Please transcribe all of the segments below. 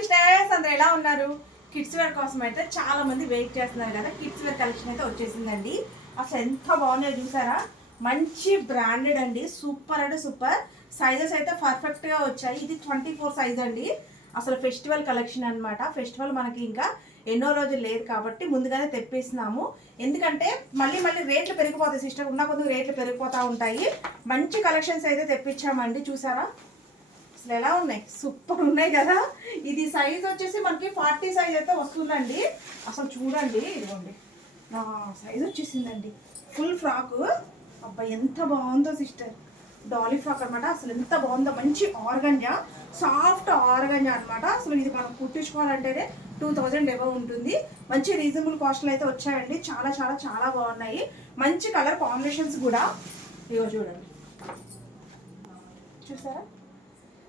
Sisters, అందరూ ఎలా ఉన్నారు? కిడ్స్ వేర్ కోసం అయితే చాలా మంది వెయిట్ చేస్తున్నారు కదా. కిడ్స్ వేర్ కలెక్షన్ అయితే వచ్చేసిందండి. అసలు ఎంత బాగున్నాయో చూసారా? మంచి బ్రాండెడ్ అండి, సూపర్ అంటే సూపర్. సైజెస్ అయితే పర్ఫెక్ట్గా వచ్చాయి. ఇది 24 సైజ్ అండి. అసలు ఫెస్టివల్ కలెక్షన్ అనమాట. ఫెస్టివల్ మనకి ఇంకా ఎన్నో రోజులు లేదు కాబట్టి ముందుగానే తెప్పిస్తున్నాము. ఎందుకంటే మళ్ళీ రేట్లు పెరిగిపోతాయి సిస్టర్, ఉన్న కొద్దిగా రేట్లు పెరిగిపోతూ ఉంటాయి. మంచి కలెక్షన్స్ అయితే తెప్పించామండి. చూసారా అసలు ఎలా ఉన్నాయి? సూపర్ ఉన్నాయి కదా. ఇది సైజ్ వచ్చేసి మనకి 40 సైజ్ అయితే వస్తుందండి. అసలు చూడండి, ఇదిగోండి సైజ్ వచ్చేసిందండి. Full frock. అబ్బా ఎంత బాగుందో సిస్టర్, డాలీ ఫ్రాక్ అనమాట. అసలు ఎంత బాగుందో, మంచి ఆర్గంజా, సాఫ్ట్ ఆర్గంజా అనమాట. అసలు ఇది మనం కుట్టించుకోవాలంటేనే 2000 ఎబో ఉంటుంది. మంచి రీజనబుల్ కాస్ట్లో అయితే వచ్చాయండి. చాలా చాలా చాలా బాగున్నాయి. మంచి కలర్ కాంబినేషన్స్ కూడా. ఇగో చూడండి, చూసారా?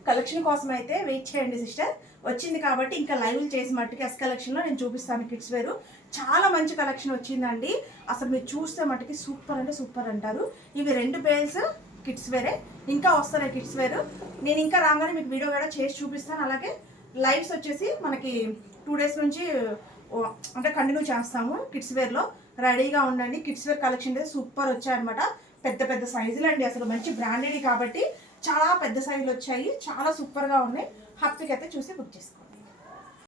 కలెక్షన్ కోసం అయితే వెయిట్ చేయండి సిస్టర్. వచ్చింది కాబట్టి ఇంకా లైవ్ చేసి మట్టుకి ఎస్ కలెక్షన్లో నేను చూపిస్తాను. కిడ్స్ వేరు చాలా మంచి కలెక్షన్ వచ్చిందండి. అసలు మీరు చూస్తే మట్టుకి సూపర్ అంటే సూపర్ అంటారు. ఇవి 2 పేర్స్ కిడ్స్ వేరే, ఇంకా వస్తున్నాయి కిడ్స్ వేరు. నేను ఇంకా రాగానే మీకు వీడియో కూడా చేసి చూపిస్తాను. అలాగే లైవ్స్ వచ్చేసి మనకి 2 డేస్ నుంచి అంటే కంటిన్యూ చేస్తాము. కిడ్స్ వేర్లో రెడీగా ఉండండి. కిడ్స్ వేర్ కలెక్షన్ అయితే సూపర్ వచ్చాయన్నమాట. పెద్ద పెద్ద సైజులు అండి. అసలు మంచి బ్రాండెడ్ కాబట్టి చాలా పెద్ద సైజులు వచ్చాయి. చాలా సూపర్గా ఉన్నాయి. హ్యాపీగా అయితే చూసి బుక్ చేసుకోండి.